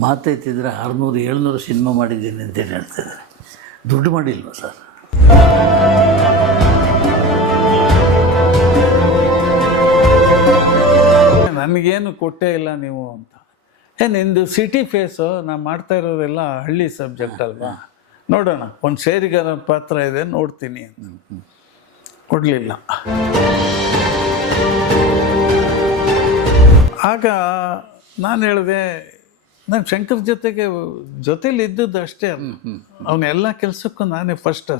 ಮಾತೆತ್ತಿದ್ರೆ 600-700 cinema ಮಾಡಿದ್ದೀನಿ ಅಂತೇಳಿ ಹೇಳ್ತಿದ್ದಾರೆ. ದುಡ್ಡು ಮಾಡಿಲ್ವ ಸರ್? ನನಗೇನು ಕೊಟ್ಟೇ ಇಲ್ಲ ನೀವು ಅಂತ. ನಿಂದು ಸಿಟಿ ಫೇಸು, ನಾನು ಮಾಡ್ತಾ ಇರೋದೆಲ್ಲ ಹಳ್ಳಿ ಸಬ್ಜೆಕ್ಟ್ ಅಲ್ವಾ, ನೋಡೋಣ ಒಂದು ಶೇರಿಗಾರ ಪಾತ್ರ ಇದೆ ನೋಡ್ತೀನಿ ಅಂತ. ಕೊಡಲಿಲ್ಲ. ಆಗ ನಾನು ಹೇಳಿದೆ, ನಾನು ಶಂಕರ್ ಜೊತೆಲಿ ಇದ್ದದ್ದು ಅಷ್ಟೇ, ಅವನೆಲ್ಲ ಕೆಲಸಕ್ಕೂ ನಾನೇ ಫಸ್ಟ್.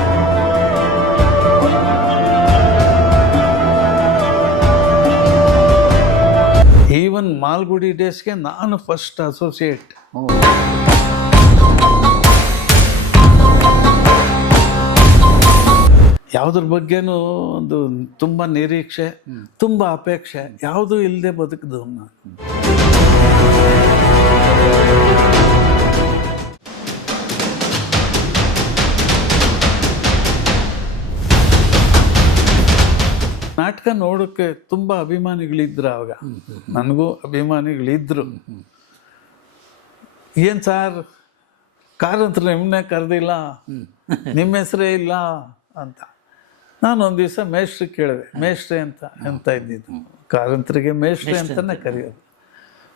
ಈವನ್ ಮಾಲ್ಗುಡಿ ಡೇಸ್ಗೆ ನಾನು ಫಸ್ಟ್ ಅಸೋಸಿಯೇಟ್. ಯಾವುದ್ರ ಬಗ್ಗೆನೂ ಒಂದು ತುಂಬ ನಿರೀಕ್ಷೆ, ತುಂಬ ಅಪೇಕ್ಷೆ ಯಾವುದೂ ಇಲ್ಲದೆ ಬದುಕಿದವು ನಾನು. ನಾಟಕ ನೋಡೋಕ್ಕೆ ತುಂಬ ಅಭಿಮಾನಿಗಳಿದ್ರು ಆವಾಗ. ನನಗೂ ಅಭಿಮಾನಿಗಳಿದ್ರು. ಏನು ಸಾರ್ ಕಾರಂತರ ನಿಮ್ಮನ್ನೇ ಕರೆದಿಲ್ಲ, ನಿಮ್ಮ ಹೆಸರೇ ಇಲ್ಲ ಅಂತ. ನಾನು ಒಂದು ದಿವಸ ಮೇಷ್ಟ್ರಿ ಕೇಳಿದೆ. ಮೇಷ್ಟ್ರೆ ಅಂತ ಇದ್ದಿದ್ದು, ಕಾರಂತರಿಗೆ ಮೇಷ್ಟ್ರೆ ಅಂತಲೇ ಕರೆಯೋದು.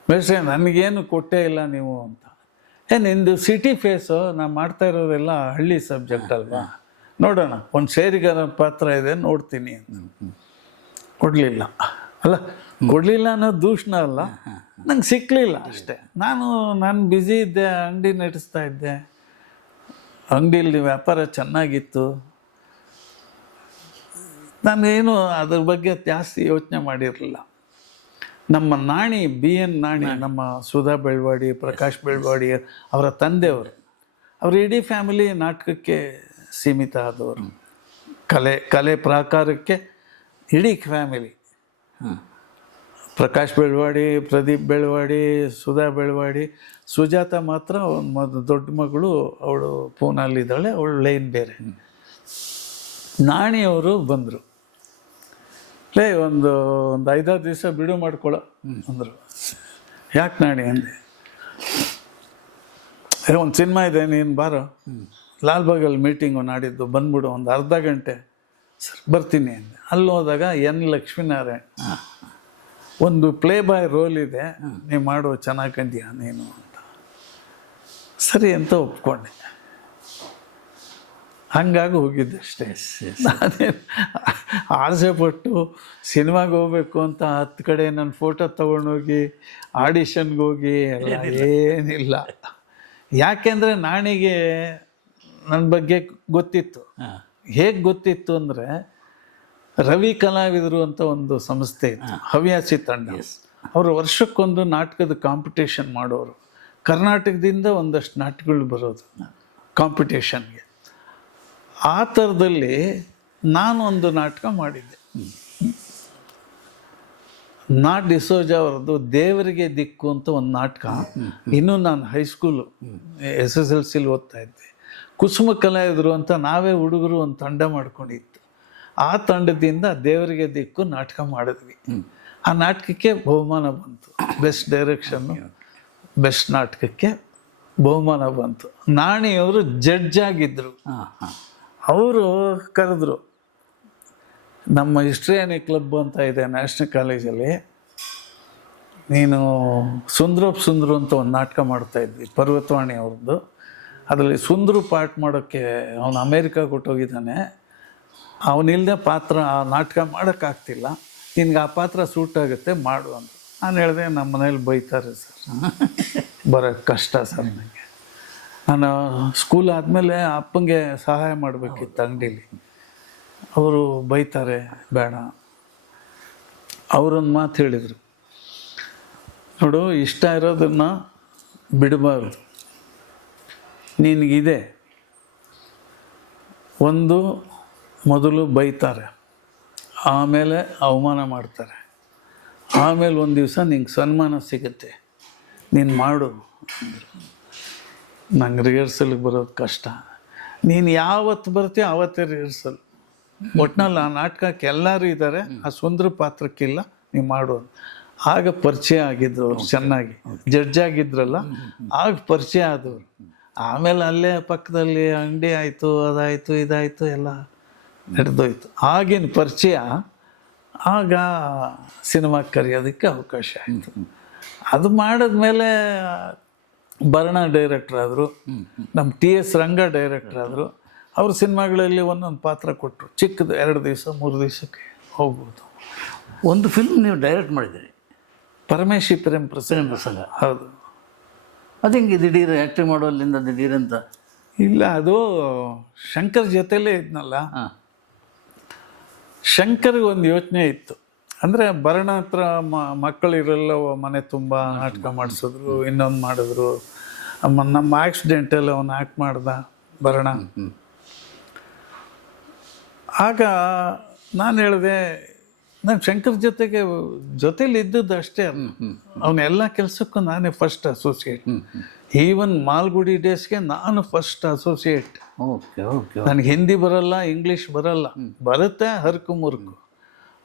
ಮೇಷ್ಟ್ರೆ ನನಗೇನು ಕೊಟ್ಟೇ ಇಲ್ಲ ನೀವು ಅಂತ. ನಿಂದು ಸಿಟಿ ಫೇಸು, ನಾನು ಮಾಡ್ತಾ ಇರೋದೆಲ್ಲ ಹಳ್ಳಿ ಸಬ್ಜೆಕ್ಟ್ ಅಲ್ವಾ, ನೋಡೋಣ ಒಂದು ಶೇರಿಗಾರ ಪಾತ್ರ ಇದೆ ನೋಡ್ತೀನಿ ಅಂತ. ಕೊಡಲಿಲ್ಲ. ಅಲ್ಲ, ಕೊಡಲಿಲ್ಲ ಅನ್ನೋದು ದೂಷಣ ಅಲ್ಲ, ನಂಗೆ ಸಿಕ್ಕಲಿಲ್ಲ ಅಷ್ಟೇ. ನಾನು ಬ್ಯುಸಿ ಇದ್ದೆ, ಅಂಗಡಿ ನಡೆಸ್ತಾ ಇದ್ದೆ, ಅಂಗಡಿಯಲ್ಲಿ ವ್ಯಾಪಾರ ಚೆನ್ನಾಗಿತ್ತು. ನಾನೇನು ಅದ್ರ ಬಗ್ಗೆ ಜಾಸ್ತಿ ಯೋಚನೆ ಮಾಡಿರಲಿಲ್ಲ. ನಮ್ಮ ನಾಣಿ BN ನಾಣಿ, ನಮ್ಮ ಸುಧಾ ಬೆಳವಾಡಿ, ಪ್ರಕಾಶ್ ಬೆಳವಾಡಿ ಅವರ ತಂದೆಯವರು, ಅವ್ರ ಇಡೀ ಫ್ಯಾಮಿಲಿ ನಾಟಕಕ್ಕೆ ಸೀಮಿತ ಆದವರು. ಕಲೆ ಪ್ರಾಕಾರಕ್ಕೆ ಇಡೀ ಫ್ಯಾಮಿಲಿ. ಪ್ರಕಾಶ್ ಬೆಳವಾಡಿ, ಪ್ರದೀಪ್ ಬೆಳವಾಡಿ, ಸುಧಾ ಬೆಳವಾಡಿ, ಸುಜಾತ ಮಾತ್ರ ಒಂದು ದೊಡ್ಡ ಮಗಳು, ಅವಳು ಪೂನಲ್ಲಿದ್ದಾಳೆ, ಅವಳು ಲೈನ್ ಬೇರೆ. ನಾಣಿಯವರು ಬಂದರು. ಒಂದು 5-6 ದಿವಸ ಬಿಡು ಮಾಡ್ಕೊಳ್ಳೋ ಅಂದರು. ಯಾಕೆ ನಾಣಿ ಅಂದೆ. ಒಂದು ಸಿನಿಮಾ ಇದೆ, ನೀನು ಬಾರೋ, ಲಾಲ್ಬಾಗಲ್ಲಿ ಮೀಟಿಂಗು ನಾಡಿದ್ದು, ಬಂದ್ಬಿಡು ಒಂದು ಅರ್ಧ ಗಂಟೆ. ಸರ್ ಬರ್ತೀನಿ ಅಂದೆ. ಅಲ್ಲಿ ಹೋದಾಗ N. ಲಕ್ಷ್ಮೀನಾರಾಯಣ್, ಒಂದು ಪ್ಲೇ ಬಾಯ್ ರೋಲ್ ಇದೆ, ನೀವು ಮಾಡೋ ಚೆನ್ನಾಗಿ ಕಂಡ್ಯಾ ನೀನು ಅಂತ. ಸರಿ ಅಂತ ಒಪ್ಕೊಂಡೆ. ಹಂಗಾಗಿ ಹೋಗಿದ್ದೆ ಅಷ್ಟೇ. ನಾನೇನು ಆಸೆ ಪಟ್ಟು ಸಿನಿಮಾಗೆ ಹೋಗ್ಬೇಕು ಅಂತ 10 ಕಡೆ ನನ್ನ ಫೋಟೋ ತೊಗೊಂಡೋಗಿ ಆಡಿಷನ್ಗೆ ಹೋಗಿ ಎಲ್ಲ ಏನಿಲ್ಲ. ಯಾಕೆಂದರೆ ನಾಣಿಗೆ ನನ್ನ ಬಗ್ಗೆ ಗೊತ್ತಿತ್ತು. ಹೇಗೆ ಗೊತ್ತಿತ್ತು ಅಂದರೆ, ರವಿ ಕಲಾವಿದರು ಅಂತ ಒಂದು ಸಂಸ್ಥೆ ಇತ್ತು, ಹವ್ಯಾಸಿ ತಂಡ. ಅವರು ವರ್ಷಕ್ಕೊಂದು ನಾಟಕದ ಕಾಂಪಿಟೇಷನ್ ಮಾಡೋರು. ಕರ್ನಾಟಕದಿಂದ ಒಂದಷ್ಟು ನಾಟಕಗಳು ಬರೋದು ಕಾಂಪಿಟೇಷನ್ಗೆ. ಆ ಥರದಲ್ಲಿ ನಾನು ಒಂದು ನಾಟಕ ಮಾಡಿದ್ದೆ. ಡಿಸೋಜ ಅವರದ್ದು ದೇವರಿಗೆ ದಿಕ್ಕು ಅಂತ ಒಂದು ನಾಟಕ. ಇನ್ನೂ ನಾನು ಹೈಸ್ಕೂಲು SSLCಲಿ ಓದ್ತಾ ಇದ್ದೆ. ಕುಸುಮ ಕಲಾವಿದರು ಅಂತ ನಾವೇ ಹುಡುಗರು ಒಂದು ತಂಡ ಮಾಡ್ಕೊಂಡಿತ್ತು. ಆ ತಂಡದಿಂದ ದೇವರಿಗೆ ದಿಕ್ಕು ನಾಟಕ ಮಾಡಿದ್ವಿ. ಆ ನಾಟಕಕ್ಕೆ ಬಹುಮಾನ ಬಂತು. ಬೆಸ್ಟ್ ಡೈರೆಕ್ಷನ್ನು, ಬೆಸ್ಟ್ ನಾಟಕಕ್ಕೆ ಬಹುಮಾನ ಬಂತು. ನಾಣಿಯವರು ಜಡ್ಜ್ ಆಗಿದ್ದರು. ಅವರು ಕರೆದ್ರು. ನಮ್ಮ ಹಿಸ್ಟ್ರಿಯಾನಿ ಕ್ಲಬ್ ಅಂತ ಇದೆ ನ್ಯಾಷನಲ್ ಕಾಲೇಜಲ್ಲಿ, ನೀನು ಸುಂದ್ರು ಅಂತ ಒಂದು ನಾಟಕ ಮಾಡ್ತಾ ಇದ್ವಿ, ಪರ್ವತವಾಣಿ ಅವ್ರದ್ದು. ಅದರಲ್ಲಿ ಸುಂದ್ರು ಪಾಠ ಮಾಡೋಕ್ಕೆ ಅವನು ಅಮೇರಿಕಾಗೆ ಕೊಟ್ಟೋಗಿದ್ದಾನೆ. ಅವನಿಲ್ಲದೆ ಪಾತ್ರ ಆ ನಾಟಕ ಮಾಡೋಕ್ಕಾಗ್ತಿಲ್ಲ, ನಿನ್ಗೆ ಆ ಪಾತ್ರ ಸೂಟ್ ಆಗುತ್ತೆ ಮಾಡು ಅಂತ. ನಾನು ಹೇಳಿದೆ, ನಮ್ಮ ಮನೇಲಿ ಬೈತಾರೆ ಸರ್, ಬರೋಕ್ಕೆ ಕಷ್ಟ ಸರ್ ನನಗೆ. ನಾನು ಸ್ಕೂಲ್ ಆದಮೇಲೆ ಅಪ್ಪಂಗೆ ಸಹಾಯ ಮಾಡಬೇಕಿತ್ತು ಅಂಗಡೀಲಿ. ಅವರು ಬೈತಾರೆ, ಬೇಡ. ಅವರೊಂದು ಮಾತು ಹೇಳಿದರು, ನೋಡು, ಇಷ್ಟ ಇರೋದನ್ನು ಬಿಡಬಾರ್ದು. ನಿನಗಿದೆ, ಒಂದು ಮೊದಲು ಬೈತಾರೆ, ಆಮೇಲೆ ಅವಮಾನ ಮಾಡ್ತಾರೆ, ಆಮೇಲೆ ಒಂದು ದಿವಸ ನಿಂಗೆ ಸನ್ಮಾನ ಸಿಗುತ್ತೆ, ನೀನು ಮಾಡು. ನಂಗೆ ರಿಹರ್ಸಲ್ಗೆ ಬರೋದು ಕಷ್ಟ, ನೀನು ಯಾವತ್ತು ಬರ್ತೀಯ ಆವತ್ತೇ ರಿಹರ್ಸಲ್. ಒಟ್ನಲ್ಲಿ ಆ ನಾಟಕಕ್ಕೆ ಎಲ್ಲರೂ ಇದ್ದಾರೆ, ಆ ಸುಂದರ ಪಾತ್ರಕ್ಕಿಲ್ಲ, ನೀವು ಮಾಡು. ಆಗ ಪರಿಚಯ ಆಗಿದ್ರು ಅವ್ರು ಚೆನ್ನಾಗಿ. ಜಡ್ಜ್ ಆಗಿದ್ರಲ್ಲ, ಆಗ ಪರಿಚಯ ಆದವರು. ಆಮೇಲೆ ಅಲ್ಲೇ ಪಕ್ಕದಲ್ಲಿ ಅಂಗಡಿ ಆಯಿತು, ಅದಾಯಿತು, ಇದಾಯಿತು, ಎಲ್ಲ ನಡೆದೋಯ್ತು. ಆಗಿನ ಪರಿಚಯ ಆಗ ಸಿನಿಮಾಗೆ ಕರೆಯೋದಕ್ಕೆ ಅವಕಾಶ ಆಯಿತು. ಅದು ಮಾಡಿದ್ಮೇಲೆ ಭರಣ ಡೈರೆಕ್ಟ್ರ್ ಆದರು, ನಮ್ಮ TS ರಂಗ ಡೈರೆಕ್ಟ್ರ್ ಆದರು. ಅವ್ರ ಸಿನಿಮಾಗಳಲ್ಲಿ ಒಂದೊಂದು ಪಾತ್ರ ಕೊಟ್ಟರು. ಚಿಕ್ಕದು 2 ದಿವಸ 3 ದಿವಸಕ್ಕೆ ಹೋಗ್ಬೋದು. ಒಂದು ಫಿಲ್ಮ್ ನೀವು ಡೈರೆಕ್ಟ್ ಮಾಡಿದ್ದೀರಿ, ಪರಮೇಶಿ ಪ್ರೇಮ್ ಪ್ರಸಂಗ. ಹೌದು. ಅದು ಹೆಂಗೆ ದಿಢೀರ್ ಆ್ಯಕ್ಟಿಂಗ್ ಮಾಡೋಲ್ಲಿಂದ ದಿಢೀರಂತ? ಇಲ್ಲ, ಅದು ಶಂಕರ್ ಜೊತೆಲೇ ಇದ್ನಲ್ಲ. ಶಂಕರ್ಗೆ ಒಂದು ಯೋಚನೆ ಇತ್ತು. ಅಂದರೆ ಭರಣ ಹತ್ರ ಮಕ್ಕಳಿರಲ್ಲ, ಮನೆ ತುಂಬ ನಾಟಕ ಮಾಡಿಸಿದ್ರು, ಇನ್ನೊಂದು ಮಾಡಿದ್ರು. ನಮ್ಮ ಆಕ್ಸಿಡೆಂಟಲ್ಲಿ ಅವನು ಆ್ಯಕ್ಟ್ ಮಾಡ್ದ ಭರಣ. ಆಗ ನಾನು ಹೇಳಿದೆ, ನಾನು ಶಂಕರ್ ಜೊತೆಲಿ ಇದ್ದದ್ದು ಅಷ್ಟೇ. ಅವನೆಲ್ಲ ಕೆಲಸಕ್ಕೂ ನಾನೇ ಫಸ್ಟ್ ಅಸೋಸಿಯೇಟ್. ಈವನ್ ಮಾಲ್ಗುಡಿ ಡೇಸ್ಗೆ ನಾನು ಫಸ್ಟ್ ಅಸೋಸಿಯೇಟ್. Okay okay. ನನಗೆ ಹಿಂದಿ ಬರಲ್ಲ, ಇಂಗ್ಲೀಷ್ ಬರಲ್ಲ, ಬರುತ್ತೆ ಹರ್ಕು ಮುರ್ಕು,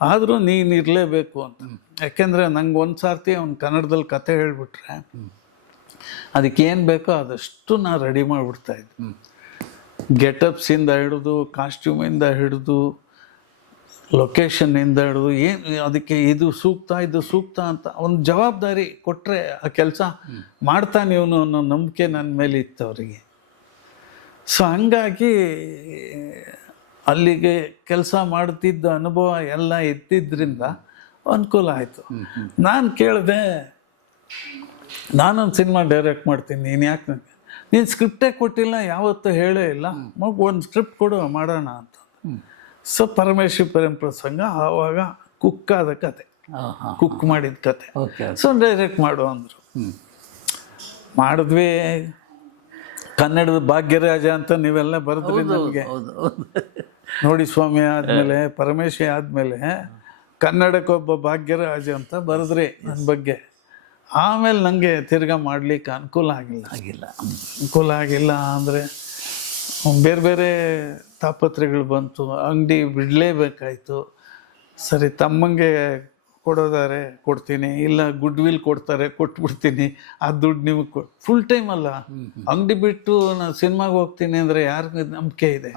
ಆದರೂ ನೀನು ಇರಲೇಬೇಕು ಅಂತ. ಯಾಕೆಂದರೆ ನಂಗೆ ಒಂದು ಸಾರ್ತಿ ಅವ್ನು ಕನ್ನಡದಲ್ಲಿ ಕತೆ ಹೇಳ್ಬಿಟ್ರೆ ಅದಕ್ಕೇನು ಬೇಕೋ ಅದಷ್ಟು ನಾನು ರೆಡಿ ಮಾಡಿಬಿಡ್ತಾಯಿದ್ದೆ. ಗೆಟಪ್ಸಿಂದ ಹಿಡಿದು, ಕಾಸ್ಟ್ಯೂಮಿಂದ ಹಿಡಿದು, ಲೊಕೇಶನ್ನಿಂದ ಹಿಡಿದು, ಏನು ಅದಕ್ಕೆ ಇದು ಸೂಕ್ತ ಅಂತ ಒಂದು ಜವಾಬ್ದಾರಿ ಕೊಟ್ಟರೆ ಆ ಕೆಲಸ ಮಾಡ್ತಾನೆ ಇವನು ಅನ್ನೋ ನಂಬಿಕೆ ನನ್ನ ಮೇಲೆ ಇತ್ತು ಅವರಿಗೆ. ಸೊ ಹಂಗಾಗಿ ಅಲ್ಲಿಗೆ ಕೆಲಸ ಮಾಡ್ತಿದ್ದ ಅನುಭವ ಎಲ್ಲ ಇದ್ದಿದ್ದರಿಂದ ಅನುಕೂಲ ಆಯಿತು. ನಾನು ಕೇಳಿದೆ, ನಾನೊಂದು ಸಿನಿಮಾ ಡೈರೆಕ್ಟ್ ಮಾಡ್ತೀನಿ, ನೀನು ಯಾಕೆ ನನಗೆ ನೀನು ಸ್ಕ್ರಿಪ್ಟೇ ಕೊಟ್ಟಿಲ್ಲ, ಯಾವತ್ತೂ ಹೇಳೇ ಇಲ್ಲ, ಒಂದು ಸ್ಕ್ರಿಪ್ಟ್ ಕೊಡು ಮಾಡೋಣ ಅಂತ. ಸೊ ಪರಮೇಶಿ ಪ್ರೇಮ್ ಪ್ರಸಂಗ ಆವಾಗ ಕುಕ್ಕಾದ ಕತೆ, ಕುಕ್ ಮಾಡಿದ ಕತೆ. ಸೊ ಡೈರೆಕ್ಟ್ ಮಾಡು ಅಂದರು. ಮಾಡಿದ್ವಿ. ಕನ್ನಡದ ಭಾಗ್ಯರಾಜ ಅಂತ ನೀವೆಲ್ಲ ಬರೆದ್ರಿ ನಮಗೆ. ನೋಡಿ ಸ್ವಾಮಿ ಆದಮೇಲೆ, ಪರಮೇಶಿ ಆದಮೇಲೆ ಕನ್ನಡಕ್ಕೊಬ್ಬ ಭಾಗ್ಯರಾಜ ಅಂತ ಬರೆದ್ರಿ ನನ್ನ ಬಗ್ಗೆ. ಆಮೇಲೆ ನನಗೆ ತಿರ್ಗಾ ಮಾಡಲಿಕ್ಕೆ ಅನುಕೂಲ ಆಗಿಲ್ಲ ಅಂದರೆ ಬೇರೆ ಬೇರೆ ತಾಪತ್ರೆಗಳು ಬಂತು. ಅಂಗಡಿ ಬಿಡಲೇಬೇಕಾಯ್ತು. ಸರಿ, ತಮ್ಮಂಗೆ ಕೊಡೋದಾರೆ ಕೊಡ್ತೀನಿ, ಇಲ್ಲ ಗುಡ್ ವಿಲ್ ಕೊಡ್ತಾರೆ ಕೊಟ್ಬಿಡ್ತೀನಿ, ಆ ದುಡ್ಡು ನಿಮಗೆ ಫುಲ್ ಟೈಮ್ ಅಲ್ಲ. ಅಂಗಡಿ ಬಿಟ್ಟು ನಾನು ಸಿನಿಮಾಗೆ ಹೋಗ್ತೀನಿ ಅಂದರೆ ಯಾರಿಗೆ ನಂಬಿಕೆ ಇದೆ?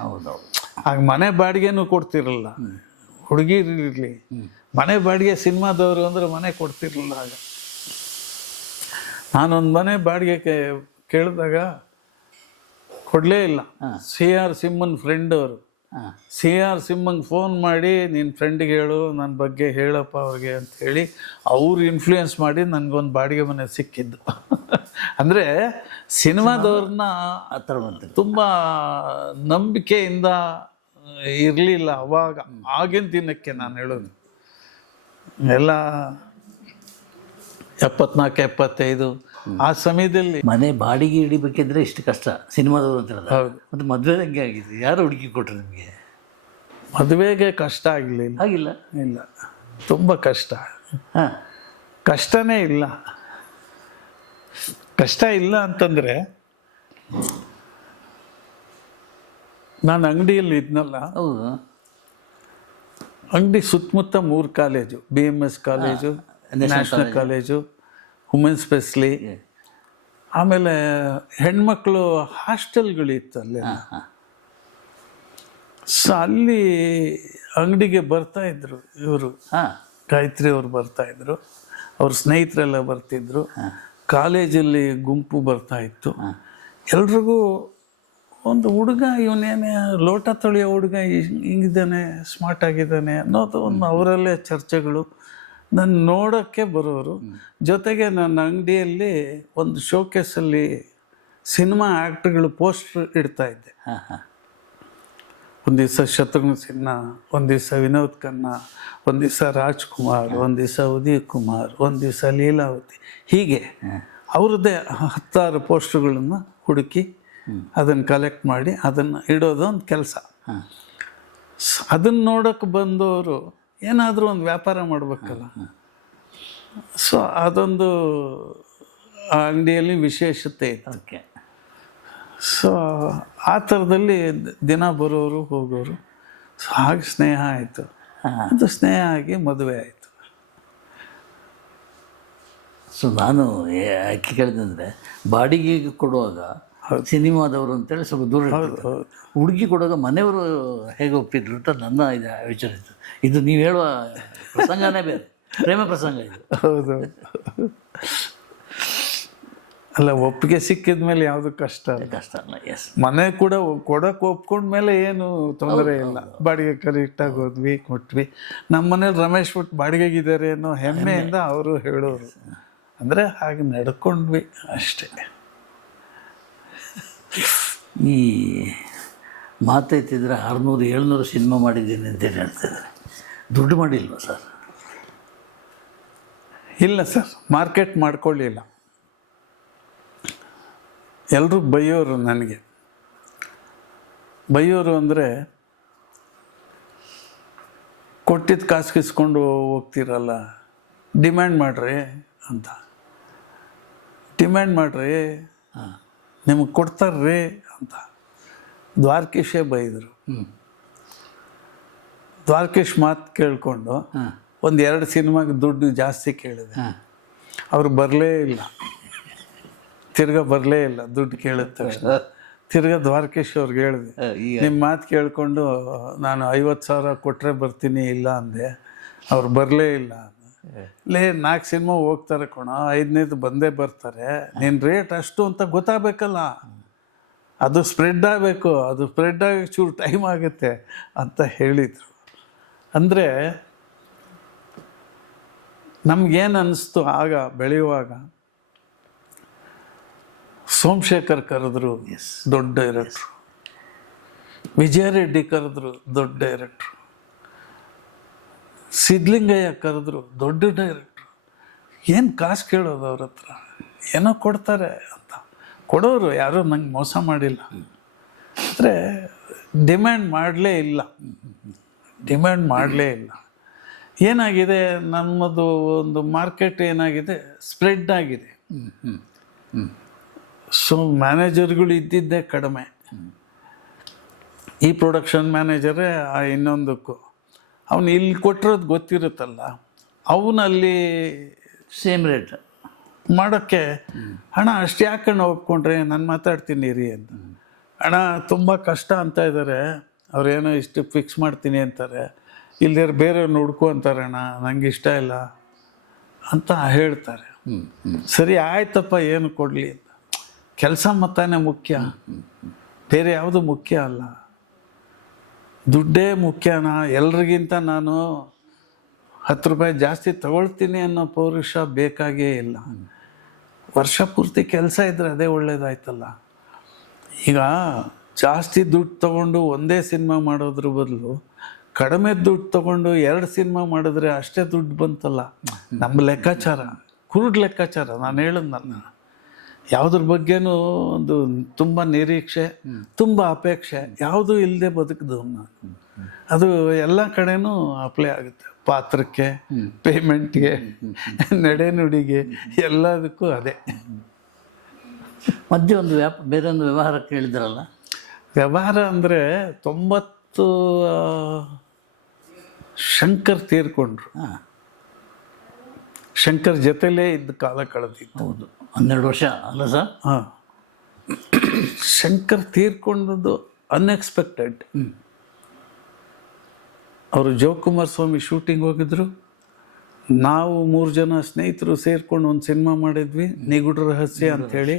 ಆಗ ಮನೆ ಬಾಡಿಗೆನೂ ಕೊಡ್ತಿರಲ್ಲ ಹುಡುಗಿರಿರಲಿ. ಮನೆ ಬಾಡಿಗೆ ಸಿನಿಮಾದವರು ಅಂದರೆ ಮನೆ ಕೊಡ್ತಿರಲಿಲ್ಲ. ಆಗ ನಾನೊಂದು ಮನೆ ಬಾಡಿಗೆ ಕೇಳಿದಾಗ ಕೊಡಲೇ ಇಲ್ಲ. CR ಸಿಮ್ಮನ್ ಫ್ರೆಂಡ್ ಅವರು. CR ಸಿಮ್ಮಂಗೆ ಫೋನ್ ಮಾಡಿ, ನಿನ್ನ ಫ್ರೆಂಡಿಗೆ ಹೇಳು, ನನ್ನ ಬಗ್ಗೆ ಹೇಳಪ್ಪ ಅವ್ರಿಗೆ ಅಂಥೇಳಿ ಅವ್ರು ಇನ್ಫ್ಲೂಯೆನ್ಸ್ ಮಾಡಿ ನನಗೊಂದು ಬಾಡಿಗೆ ಮನೆ ಸಿಕ್ಕಿದ್ದು. ಅಂದರೆ ಸಿನಿಮಾದವ್ರನ್ನ ಆ ಥರ ಬಂತು. ತುಂಬ ನಂಬಿಕೆಯಿಂದ ಇರಲಿಲ್ಲ ಅವಾಗ, ಆಗಿನ ದಿನಕ್ಕೆ ನಾನು ಹೇಳೋದು. ಎಲ್ಲ 74 75 ಆ ಸಮಯದಲ್ಲಿ ಮನೆ ಬಾಡಿಗೆ ಹಿಡಿಬೇಕಿದ್ರೆ ಇಷ್ಟು ಕಷ್ಟ ಸಿನಿಮಾದವರು ಅಂತ ಹೇಳಿದ್ರೆ. ಮತ್ತು ಮದುವೆ ಹಂಗೆ ಆಗಿದೆ. ಯಾರು ಹುಡುಗಿ ಕೊಟ್ಟರು ನಿಮಗೆ? ಮದುವೆಗೆ ಕಷ್ಟ ಆಗಿಲ್ಲ. ಇಲ್ಲ, ತುಂಬ ಕಷ್ಟ. ಕಷ್ಟನೇ ಇಲ್ಲ. ಕಷ್ಟ ಇಲ್ಲ ಅಂತಂದರೆ, ನಾನು ಅಂಗಡಿಯಲ್ಲಿ ಇದ್ನಲ್ಲ, ಅಂಗಡಿ ಸುತ್ತಮುತ್ತ 3 college, BMS college, national college, women's specially, ಆಮೇಲೆ ಹೆಣ್ಮಕ್ಳು ಹಾಸ್ಟೆಲ್ಗಳಿತ್ತು ಅಲ್ಲೇ. ಸೊ ಅಲ್ಲಿ ಅಂಗಡಿಗೆ ಬರ್ತಾಯಿದ್ರು ಇವರು, ಗಾಯತ್ರಿ ಅವ್ರು ಬರ್ತಾಯಿದ್ರು, ಅವ್ರ ಸ್ನೇಹಿತರೆಲ್ಲ ಬರ್ತಿದ್ರು. ಕಾಲೇಜಲ್ಲಿ ಗುಂಪು ಬರ್ತಾಯಿತ್ತು. ಎಲ್ರಿಗೂ ಒಂದು ಹುಡುಗ, ಇವನೇನೆ ಲೋಟ ತೊಳೆಯೋ ಹುಡುಗ ಹಿಂಗಿದ್ದಾನೆ, ಸ್ಮಾರ್ಟ್ ಆಗಿದ್ದಾನೆ ಅನ್ನೋದು ಒಂದು ಅವರಲ್ಲೇ ಚರ್ಚೆಗಳು. ನನ್ನ ನೋಡೋಕ್ಕೆ ಬರೋರು. ಜೊತೆಗೆ ನನ್ನ ಅಂಗಡಿಯಲ್ಲಿ ಒಂದು ಶೋಕೇಸಲ್ಲಿ ಸಿನಿಮಾ ಆ್ಯಕ್ಟ್ರುಗಳು ಪೋಸ್ಟರ್ ಇಡ್ತಾಯಿದ್ದೆ. ಒಂದು ದಿವಸ ಶತ್ರುಘ್ನ ಸಿನ್ಹಾ, ಒಂದು ದಿವಸ ವಿನೋದ್ ಖನ್ನಾ, ಒಂದು ದಿವಸ ರಾಜ್ಕುಮಾರ್, ಒಂದು ದಿವಸ ಉದಿತ್ ಕುಮಾರ್, ಒಂದು ದಿವಸ ಲೀಲಾವತಿ, ಹೀಗೆ ಅವ್ರದ್ದೇ 10 ಪೋಸ್ಟರ್ಗಳನ್ನು ಹುಡುಕಿ ಅದನ್ನು ಕಲೆಕ್ಟ್ ಮಾಡಿ ಅದನ್ನು ಇಡೋದು ಒಂದು ಕೆಲಸ. ಅದನ್ನು ನೋಡೋಕ್ಕೆ ಬಂದವರು ಏನಾದರೂ ಒಂದು ವ್ಯಾಪಾರ ಮಾಡಬೇಕಲ್ಲ. ಸೊ ಅದೊಂದು ಆ ಅಂಗಡಿಯಲ್ಲಿ ವಿಶೇಷತೆ ಇತ್ತು. ಸೊ ಆ ಥರದಲ್ಲಿ ದಿನ ಬರೋರು ಹೋಗೋರು. ಸೊ ಹಾಗೆ ಸ್ನೇಹ ಆಯಿತು. ಅದು ಸ್ನೇಹ ಆಗಿ ಮದುವೆ ಆಯಿತು. ಸೊ ನಾನು ಯಾಕೆ ಕೇಳಿದಂದರೆ ಬಾಡಿಗೆಗೆ ಕೊಡುವಾಗ ಸಿನಿಮಾದವರು ಅಂತೇಳಿ ಸ್ವಲ್ಪ ದೂರ ಇರ್ತಾರೆ. ಹುಡುಗಿ ಕೊಡುವಾಗ ಮನೆಯವರು ಹೇಗೆ ಒಪ್ಪಿದ್ರು ಅಂತ ನನ್ನ ಇದು ವಿಚಾರ ಇತ್ತು. ಇದು ನೀವು ಹೇಳುವ ಪ್ರಸಂಗನೇ ಬೇರೆ, ಪ್ರೇಮ ಪ್ರಸಂಗ ಇದು. ಹೌದು. ಅಲ್ಲ, ಒಪ್ಪಿಗೆ ಸಿಕ್ಕಿದ ಮೇಲೆ ಯಾವುದು ಕಷ್ಟ ಅಲ್ಲ. ಎಸ್, ಮನೆ ಕೂಡ ಕೊಡೋಕೆ ಒಪ್ಕೊಂಡ್ಮೇಲೆ ಏನು ತೊಂದರೆ ಇಲ್ಲ. ಬಾಡಿಗೆ ಕರೆಕ್ಟಾಗಿ ಹೋದ್ವಿ, ಕೊಟ್ವಿ. ನಮ್ಮ ಮನೇಲಿ ರಮೇಶ್ ಭಟ್ ಬಾಡಿಗೆಗಿದ್ದಾರೆ ಅನ್ನೋ ಹೆಮ್ಮೆಯಿಂದ ಅವರು ಹೇಳೋರು. ಅಂದರೆ ಹಾಗೆ ನಡ್ಕೊಂಡ್ವಿ ಅಷ್ಟೇ. ಈ ಮಾತೈತಿದ್ರೆ 600-700 ಸಿನಿಮಾ ಮಾಡಿದ್ದೀನಿ ಅಂತೇಳಿ ಹೇಳ್ತಿದ್ದಾರೆ. ದುಡ್ಡು ಮಾಡಿಲ್ವ ಸರ್? ಇಲ್ಲ ಸರ್, ಮಾರ್ಕೆಟ್ ಮಾಡ್ಕೊಳ್ಳಿಲ್ಲ. ಎಲ್ಲರೂ ಬೈಯೋರು ನನಗೆ. ಬೈಯೋರು ಅಂದರೆ ಕೊಟ್ಟಿದ್ದ ಕಾಸಿಸ್ಕೊಂಡು ಹೋಗ್ತಿರಲ್ಲ, ಡಿಮ್ಯಾಂಡ್ ಮಾಡ್ರಿ ಅಂತ. ಡಿಮ್ಯಾಂಡ್ ಮಾಡ್ರಿ, ನಿಮಗೆ ಕೊಡ್ತಾರ್ರಿ ಅಂತ ದ್ವಾರಕೀಶೇ ಬೈದರು. ದ್ವಾರಕೀಶ್ ಮಾತು ಕೇಳಿಕೊಂಡು 1-2 ಸಿನಿಮಾಗೆ ದುಡ್ಡು ಜಾಸ್ತಿ ಕೇಳಿದೆ. ಅವ್ರು ಬರಲೇ ಇಲ್ಲ, ತಿರ್ಗಾ ಬರಲೇ ಇಲ್ಲ. ದುಡ್ಡು ಕೇಳಿದ ತಕ್ಷಣ ತಿರ್ಗಾ ದ್ವಾರಕೀಶ್ ಅವ್ರಿಗೆ ಹೇಳಿದೆ, ನಿಮ್ಮ ಮಾತು ಕೇಳಿಕೊಂಡು ನಾನು 50,000 ಕೊಟ್ಟರೆ ಬರ್ತೀನಿ ಇಲ್ಲ ಅಂದೆ. ಅವ್ರು ಬರಲೇ ಇಲ್ಲ. 4 ಸಿನಿಮಾ ಹೋಗ್ತಾರೆ ಕಣ, 5ನೇದು ಬಂದೇ ಬರ್ತಾರೆ. ನಿನ್ನ ರೇಟ್ ಅಷ್ಟು ಅಂತ ಗೊತ್ತಾಗಬೇಕಲ್ಲ, ಅದು ಸ್ಪ್ರೆಡ್ ಆಗಬೇಕು. ಅದು ಸ್ಪ್ರೆಡ್ ಆಗೋಕ್ಕೆ ಚೂರು ಟೈಮ್ ಆಗುತ್ತೆ ಅಂತ ಹೇಳಿದರು. ಅಂದರೆ ನಮಗೇನು ಅನ್ನಿಸ್ತು ಆಗ ಬೆಳೆಯುವಾಗ, ಸೋಮಶೇಖರ್ ಕರೆದ್ರು, ದೊಡ್ಡ ಡೈರೆಕ್ಟ್ರು. ವಿಜಯ ರೆಡ್ಡಿ ಕರೆದ್ರು, ದೊಡ್ಡ ಡೈರೆಕ್ಟ್ರು. ಸಿದ್ಧಲಿಂಗಯ್ಯ ಕರೆದ್ರು, ದೊಡ್ಡ ಡೈರೆಕ್ಟ್ರು. ಏನು ಕಾಸು ಕೇಳೋದು ಅವ್ರ ಹತ್ರ? ಏನೋ ಕೊಡ್ತಾರೆ ಅಂತ ಕೊಡೋರು. ಯಾರೂ ನಂಗೆ ಮೋಸ ಮಾಡಿಲ್ಲ. ಅಂದರೆ ಡಿಮ್ಯಾಂಡ್ ಮಾಡಲೇ ಇಲ್ಲ. ಏನಾಗಿದೆ, ನಮ್ಮದು ಒಂದು ಮಾರ್ಕೆಟ್ ಏನಾಗಿದೆ, ಸ್ಪ್ರೆಡ್ ಆಗಿದೆ. ಸೊ ಮ್ಯಾನೇಜರ್ಗಳು ಇದ್ದಿದ್ದೇ ಕಡಿಮೆ. ಈ ಪ್ರೊಡಕ್ಷನ್ ಮ್ಯಾನೇಜರೇ ಆ ಇನ್ನೊಂದಕ್ಕೂ ಅವನು ಇಲ್ಲಿ ಕೊಟ್ಟಿರೋದು ಗೊತ್ತಿರುತ್ತಲ್ಲ, ಅವನಲ್ಲಿ ಸೇಮ್ ರೇಟ್ ಮಾಡೋಕ್ಕೆ ಹಣ ಅಷ್ಟು ಯಾಕಣ್ಣ ಒಪ್ಕೊಂಡ್ರೆ ನಾನು ಮಾತಾಡ್ತೀನಿ ರೀ ಅಂತ. ಹಣ ತುಂಬ ಕಷ್ಟ ಅಂತ ಇದ್ದಾರೆ, ಅವ್ರೇನೋ ಇಷ್ಟು ಫಿಕ್ಸ್ ಮಾಡ್ತೀನಿ ಅಂತಾರೆ, ಇಲ್ದೇ ಬೇರೆಯವ್ರನ್ನ ಹುಡ್ಕೊ ಅಂತಾರೆ. ಅಣ್ಣ ನಂಗೆ ಇಷ್ಟ ಇಲ್ಲ ಅಂತ ಹೇಳ್ತಾರೆ. ಸರಿ ಆಯ್ತಪ್ಪ, ಏನು ಕೊಡಲಿ ಅಂತ. ಕೆಲಸ ಮತ್ತಾನೆ ಮುಖ್ಯ, ಬೇರೆ ಯಾವುದು ಮುಖ್ಯ ಅಲ್ಲ. ದುಡ್ಡೇ ಮುಖ್ಯನಾ? ಎಲ್ರಿಗಿಂತ ನಾನು 10 ರೂಪಾಯಿ ಜಾಸ್ತಿ ತಗೊಳ್ತೀನಿ ಅನ್ನೋ ಪೌರುಷ ಬೇಕಾಗೇ ಇಲ್ಲ. ವರ್ಷ ಪೂರ್ತಿ ಕೆಲಸ ಇದ್ದರೆ ಅದೇ ಒಳ್ಳೇದಾಯ್ತಲ್ಲ. ಈಗ ಜಾಸ್ತಿ ದುಡ್ಡು ತೊಗೊಂಡು ಒಂದೇ ಸಿನಿಮಾ ಮಾಡೋದ್ರ ಬದಲು ಕಡಿಮೆ ದುಡ್ಡು ತೊಗೊಂಡು 2 ಸಿನಿಮಾ ಮಾಡಿದ್ರೆ ಅಷ್ಟೇ ದುಡ್ಡು ಬಂತಲ್ಲ. ನಮ್ಮ ಲೆಕ್ಕಾಚಾರ ಕುರುಡು ಲೆಕ್ಕಾಚಾರ. ನಾನು ಹೇಳಿದ್ನಲ್ಲ, ಯಾವುದ್ರ ಬಗ್ಗೆನೂ ಒಂದು ತುಂಬ ನಿರೀಕ್ಷೆ, ತುಂಬ ಅಪೇಕ್ಷೆ ಯಾವುದೂ ಇಲ್ಲದೆ ಬದುಕಿದವು ನಾನು. ಅದು ಎಲ್ಲ ಕಡೆನೂ ಅಪ್ಲೈ ಆಗುತ್ತೆ. ಪಾತ್ರಕ್ಕೆ, ಪೇಮೆಂಟ್ಗೆ, ನಡೆನುಡಿಗೆ, ಎಲ್ಲದಕ್ಕೂ ಅದೇ. ಮಧ್ಯೆ ಒಂದು ಬೇರೆ ಒಂದು ವ್ಯವಹಾರಕ್ಕೆ ಹೇಳಿದ್ರಲ್ಲ? ವ್ಯವಹಾರ ಅಂದರೆ 90 ಶಂಕರ್ ತೀರ್ಕೊಂಡ್ರು. ಶಂಕರ್ ಜೊತೆಲೇ ಇದ್ದ ಕಾಲ ಕಳೆದಿತ್ತು. ಹೌದು, 12 ವರ್ಷ ಅಲ್ಲ ಸರ್? ಹಾಂ. ಶಂಕರ್ ತೀರ್ಕೊಂಡದ್ದು ಅನ್ಎಕ್ಸ್ಪೆಕ್ಟೆಡ್. ಅವರು ಜೋಕುಮಾರ್ ಸ್ವಾಮಿ ಶೂಟಿಂಗ್ ಹೋಗಿದ್ರು. ನಾವು 3 ಜನ ಸ್ನೇಹಿತರು ಸೇರ್ಕೊಂಡು ಒಂದು ಸಿನಿಮಾ ಮಾಡಿದ್ವಿ, ನಿಗೂಢ ರಹಸ್ಯ ಅಂಥೇಳಿ.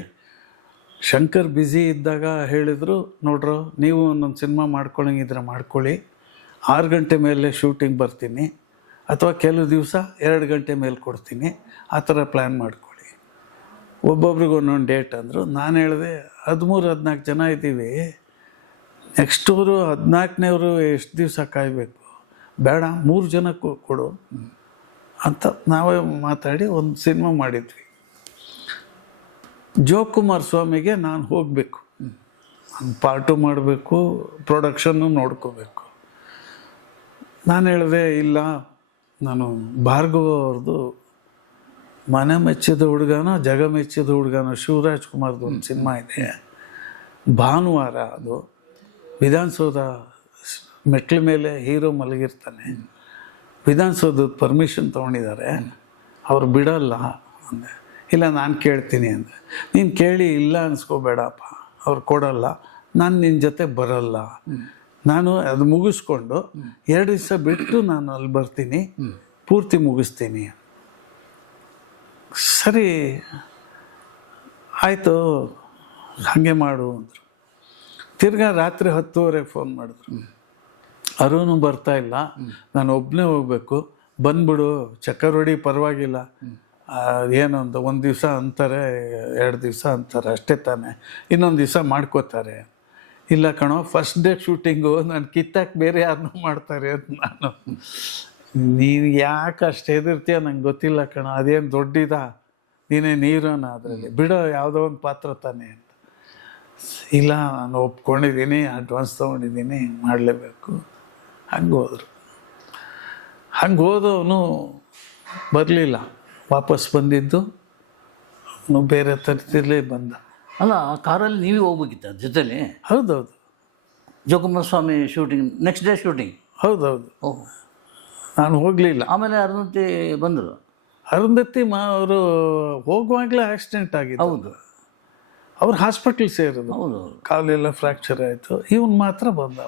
ಶಂಕರ್ ಬ್ಯುಸಿ ಇದ್ದಾಗ ಹೇಳಿದರು, ನೋಡ್ರೋ ನೀವು ಒಂದೊಂದು ಸಿನಿಮಾ ಮಾಡ್ಕೊಳಂಗಿದ್ರೆ ಮಾಡ್ಕೊಳ್ಳಿ, 6 ಗಂಟೆ ಮೇಲೆ ಶೂಟಿಂಗ್ ಬರ್ತೀನಿ, ಅಥವಾ ಕೆಲವು ದಿವಸ 2 ಗಂಟೆ ಮೇಲೆ ಕೊಡ್ತೀನಿ, ಆ ಥರ ಪ್ಲ್ಯಾನ್ ಮಾಡ್ಕೊಳ್ಳಿ, ಒಬ್ಬೊಬ್ರಿಗೆ ಒಂದೊಂದು ಡೇಟ್ ಅಂದರು. ನಾನು ಹೇಳಿದೆ 13-14 ಜನ ಇದ್ದೀವಿ, ನೆಕ್ಸ್ಟ್ ಅವರು 14ನೇವರು ಎಷ್ಟು ದಿವಸ ಕಾಯಬೇಕು, ಬೇಡ 3 ಜನಕ್ಕೂ ಕೊಡು ಅಂತ ನಾವೇ ಮಾತಾಡಿ ಒಂದು ಸಿನಿಮಾ ಮಾಡಿದ್ವಿ. ಜೋಕುಮಾರ್ ಸ್ವಾಮಿಗೆ ನಾನು ಹೋಗಬೇಕು, ನಾನು ಪಾರ್ಟು ಮಾಡಬೇಕು, ಪ್ರೊಡಕ್ಷನ್ನು ನೋಡ್ಕೋಬೇಕು. ನಾನು ಹೇಳಿದೆ, ಇಲ್ಲ, ನಾನು ಭಾರ್ಗವ ಅವ್ರದ್ದು ಮನೆ ಮೆಚ್ಚಿದ ಹುಡುಗನೋ ಜಗ ಮೆಚ್ಚಿದ ಹುಡುಗನೋ ಶಿವರಾಜ್ ಕುಮಾರ್ದು ಒಂದು ಸಿನಿಮಾ ಇದೆ, ಭಾನುವಾರ. ಅದು ವಿಧಾನಸೌಧ ಮೆಟ್ಲ ಮೇಲೆ ಹೀರೋ ಮಲಗಿರ್ತಾನೆ, ವಿಧಾನಸೌಧದ ಪರ್ಮಿಷನ್ ತೊಗೊಂಡಿದ್ದಾರೆ, ಅವ್ರು ಬಿಡಲ್ಲ ಅಂದೆ. ಇಲ್ಲ ನಾನು ಕೇಳ್ತೀನಿ ಅಂದೆ. ನೀನು ಕೇಳಿ ಇಲ್ಲ ಅನ್ಸ್ಕೋಬೇಡಪ್ಪ, ಅವ್ರು ಕೊಡಲ್ಲ, ನಾನು ನಿನ್ನ ಜೊತೆ ಬರಲ್ಲ, ನಾನು ಅದು ಮುಗಿಸ್ಕೊಂಡು 2 ದಿವಸ ಬಿಟ್ಟು ನಾನು ಅಲ್ಲಿ ಬರ್ತೀನಿ, ಪೂರ್ತಿ ಮುಗಿಸ್ತೀನಿ. ಸರಿ ಆಯಿತು ಹಾಗೆ ಮಾಡು ಅಂದರು. ತಿರ್ಗಾ ರಾತ್ರಿ 10:30 ಫೋನ್ ಮಾಡಿದ್ರು, ಅರುಣ್ ಬರ್ತಾ ಇಲ್ಲ, ನಾನು ಒಬ್ಬನೇ ಹೋಗ್ಬೇಕು, ಬಂದ್ಬಿಡು, ಚಕ್ಕರ್ ಹೊಡಿ ಪರವಾಗಿಲ್ಲ, ಏನೊಂದು 1 ದಿವಸ ಅಂತಾರೆ, 2 ದಿವಸ ಅಂತಾರೆ ಅಷ್ಟೇ ತಾನೆ, ಇನ್ನೊಂದು ದಿವಸ ಮಾಡ್ಕೋತಾರೆ. ಇಲ್ಲ ಕಣೋ, ಫಸ್ಟ್ ಡೇ ಶೂಟಿಂಗು, ನಾನು ಕಿತ್ತಾಕ್ ಬೇರೆ ಯಾರನ್ನೂ ಮಾಡ್ತಾರೆ ಅಂತ. ನಾನು, ನೀನು ಯಾಕೆ ಅಷ್ಟು ಹೆದರ್ತೀಯ ನಂಗೆ ಗೊತ್ತಿಲ್ಲ ಕಣೋ, ಅದೇನು ದೊಡ್ಡಿದ, ನೀನೇ ನೀರೋನ ಅದರಲ್ಲಿ, ಬಿಡೋ ಯಾವುದೋ ಒಂದು ಪಾತ್ರ ತಾನೆ ಅಂತ. ಇಲ್ಲ ನಾನು ಒಪ್ಕೊಂಡಿದ್ದೀನಿ, ಅಡ್ವಾನ್ಸ್ ತೊಗೊಂಡಿದ್ದೀನಿ, ಮಾಡಲೇಬೇಕು. ಹಂಗೆ ಹೋದರು. ಹಂಗೆ ಹೋದವನು ಬರಲಿಲ್ಲ, ವಾಪಸ್ ಬಂದಿದ್ದು ಬೇರೆ ತರ್ತಿರ್ಲೇ ಬಂದ. ಅಲ್ಲ, ಆ ಕಾರಲ್ಲಿ ನೀವೇ ಹೋಗ್ಬೇಕಿತ್ತ ಜೊತೆಲಿ? ಹೌದೌದು. ಜೋಕುಮಾರ ಸ್ವಾಮಿ ಶೂಟಿಂಗ್, ನೆಕ್ಸ್ಟ್ ಡೇ ಶೂಟಿಂಗ್. ಹೌದೌದು. ಓಹ್, ನಾನು ಹೋಗಲಿಲ್ಲ. ಆಮೇಲೆ ಅರುಂಧತಿ ಬಂದರು. ಅರುಂಧತಿ ಅವರು ಹೋಗುವಾಗಲೇ ಆಕ್ಸಿಡೆಂಟ್ ಆಗಿತ್ತು. ಹೌದು, ಅವ್ರು ಹಾಸ್ಪಿಟ್ಲ್ ಸೇರಿದ್ರು, ಹೌದು. ಕಾಲೆಲ್ಲ ಫ್ರ್ಯಾಕ್ಚರ್ ಆಯಿತು. ಇವನು ಮಾತ್ರ ಬಂದ.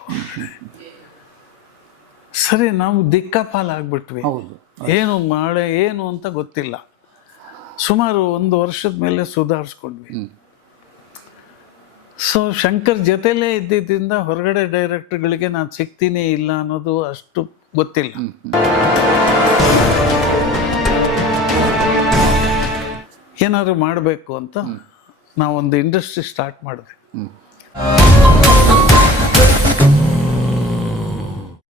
ಸರಿ, ನಾವು ದಿಕ್ಕಾಪಾಲಾಗ್ಬಿಟ್ವಿ. ಹೌದು. ಏನು ಮಾಡೆ ಏನು ಅಂತ ಗೊತ್ತಿಲ್ಲ. ಸುಮಾರು 1 ವರ್ಷದ ಮೇಲೆ ಸುಧಾರಿಸ್ಕೊಂಡ್ವಿ. ಸೊ ಶಂಕರ್ ಜೊತೆಲೇ ಇದ್ದಿದ್ದರಿಂದ ಹೊರಗಡೆ ಡೈರೆಕ್ಟರ್ಗಳಿಗೆ ನಾನು ಸಿಗ್ತೀನಿ ಇಲ್ಲ ಅನ್ನೋದು ಅಷ್ಟು ಗೊತ್ತಿಲ್ಲ. ಏನಾದ್ರು ಮಾಡಬೇಕು ಅಂತ ನಾವೊಂದು ಇಂಡಸ್ಟ್ರಿ ಸ್ಟಾರ್ಟ್ ಮಾಡಿದೆ.